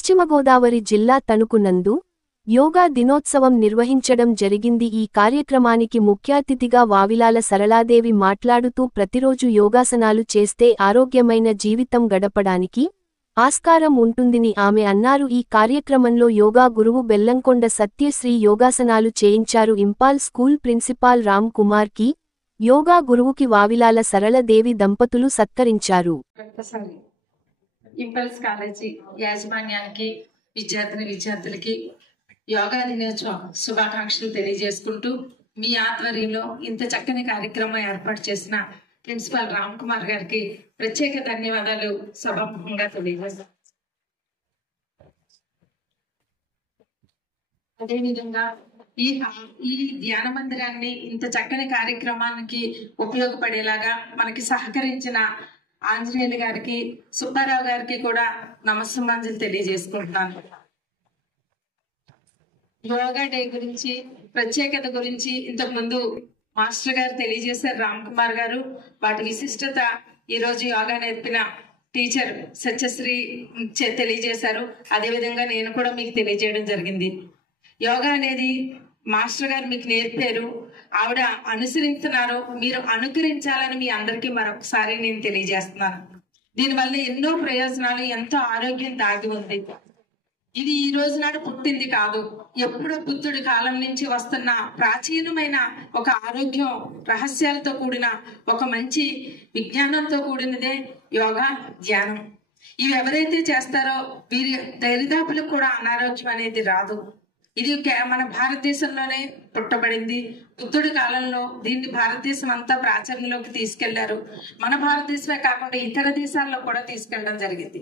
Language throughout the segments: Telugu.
పశ్చిమ గోదావరి జిల్లా తణుకునందు యోగా దినోత్సవం నిర్వహించడం జరిగింది. ఈ కార్యక్రమానికి ముఖ్యాతిథిగా వావిలాల సరళాదేవి మాట్లాడుతూ ప్రతిరోజు యోగాసనాలు చేస్తే ఆరోగ్యమైన జీవితం గడపడానికి ఆస్కారం ఉంటుందని ఆమె అన్నారు. ఈ కార్యక్రమంలో యోగా గురువు బెల్లంకొండ సత్యశ్రీ యోగాసనాలు చేయించారు. ఇంపాల్ స్కూల్ ప్రిన్సిపాల్ రామ్ కుమార్ కి యోగా గురువుకి వావిలాల సరళదేవి దంపతులు సత్కరించారు. ఇంపల్స్ కాలేజీ యాజమాన్యానికి విద్యార్థులకి యోగా దినోత్సవం శుభాకాంక్షలు తెలియజేసుకుంటూ మీ ఆధ్వర్యంలో ఇంత చక్కని కార్యక్రమం ఏర్పాటు చేసిన ప్రిన్సిపాల్ రామ్ కుమార్ గారికి ప్రత్యేక ధన్యవాదాలు సభాముఖంగా తెలియజేస్తాను. అదేవిధంగా ఈ ధ్యాన మందిరాన్ని ఇంత చక్కని కార్యక్రమానికి ఉపయోగపడేలాగా మనకి సహకరించిన ఆంజనేయులు గారికి, సుబ్బారావు గారికి కూడా నమస్సుమాంజలు తెలియజేసుకుంటున్నాను. యోగా డే గురించి, ప్రత్యేకత గురించి ఇంతకు ముందు మాస్టర్ గారు తెలియజేశారు, రామ్ కుమార్ గారు. వాటి విశిష్టత ఈరోజు యోగా నేర్పిన టీచర్ సత్యశ్రీ తెలియజేశారు. అదేవిధంగా నేను కూడా మీకు తెలియజేయడం జరిగింది. యోగా అనేది మాస్టర్ గారు మీకు నేర్పారు, ఆవిడ అనుసరిస్తున్నారు, మీరు అనుకరించాలని మీ అందరికీ మరొకసారి నేను తెలియజేస్తున్నాను. దీనివల్ల ఎన్నో ప్రయోజనాలు, ఎంతో ఆరోగ్యం దాగి ఉంది. ఇది ఈ రోజు నాడు పుట్టింది కాదు, ఎప్పుడో బుద్ధుడి కాలం నుంచి వస్తున్న ప్రాచీనమైన ఒక ఆరోగ్యం రహస్యాలతో కూడిన ఒక మంచి విజ్ఞానంతో కూడినదే యోగా ధ్యానం. ఇవి ఎవరైతే చేస్తారో వీరి దరిదాపులకు కూడా అనారోగ్యం అనేది రాదు. ఇది మన భారతదేశంలోనే పుట్టబడింది. బుద్ధుడి కాలంలో దీన్ని భారతదేశం అంతా ప్రాచుర్యంలోకి తీసుకెళ్లారు. మన భారతదేశమే కాకుండా ఇతర దేశాల్లో కూడా తీసుకెళ్లడం జరిగింది.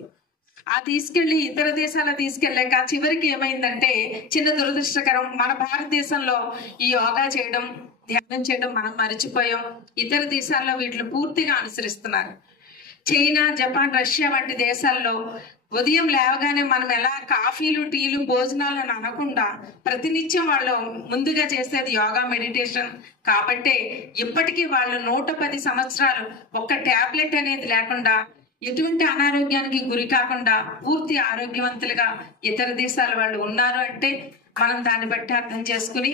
తీసుకెళ్లి ఇతర దేశాల్లో తీసుకెళ్లాక చివరికి ఏమైందంటే చిన్న దురదృష్టకరం, మన భారతదేశంలో ఈ యోగా చేయడం, ధ్యానం చేయడం మనం మర్చిపోయాం. ఇతర దేశాల్లో వీటిని పూర్తిగా అనుసరిస్తున్నారు. చైనా, జపాన్, రష్యా వంటి దేశాల్లో ఉదయం లేవగానే మనం ఎలా కాఫీలు, టీలు, భోజనాలను అనకుండా ప్రతినిత్యం వాళ్ళు ముందుగా చేసేది యోగా, మెడిటేషన్. కాబట్టే ఇప్పటికీ వాళ్ళు 110 సంవత్సరాలు ఒక్క టాబ్లెట్ అనేది లేకుండా, ఎటువంటి అనారోగ్యానికి గురి కాకుండా పూర్తి ఆరోగ్యవంతులుగా ఇతర దేశాల వాళ్ళు ఉన్నారు అంటే మనం దాన్ని బట్టి అర్థం చేసుకుని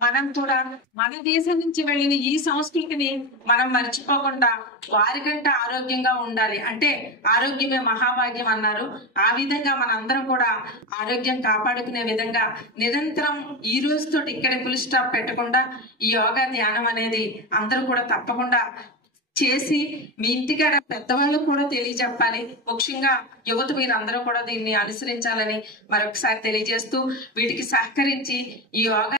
మనం కూడా మన దేశం నుంచి వెళ్ళిన ఈ సంస్కృతిని మనం మర్చిపోకుండా వారికంటే ఆరోగ్యంగా ఉండాలి. అంటే ఆరోగ్యమే మహాభాగ్యం అన్నారు. ఆ విధంగా మనందరం కూడా ఆరోగ్యం కాపాడుకునే విధంగా నిరంతరం ఈ రోజుతో ఇక్కడ ఫుల్ స్టాప్ పెట్టకుండా ఈ యోగా ధ్యానం అనేది అందరూ కూడా తప్పకుండా చేసి మీ ఇంటికాడ పెద్దవాళ్ళకు కూడా తెలియజెప్పాలి. ముఖ్యంగా యువత మీరందరూ కూడా దీన్ని అనుసరించాలని మరొకసారి తెలియజేస్తూ వీటికి సహకరించి ఈ యోగా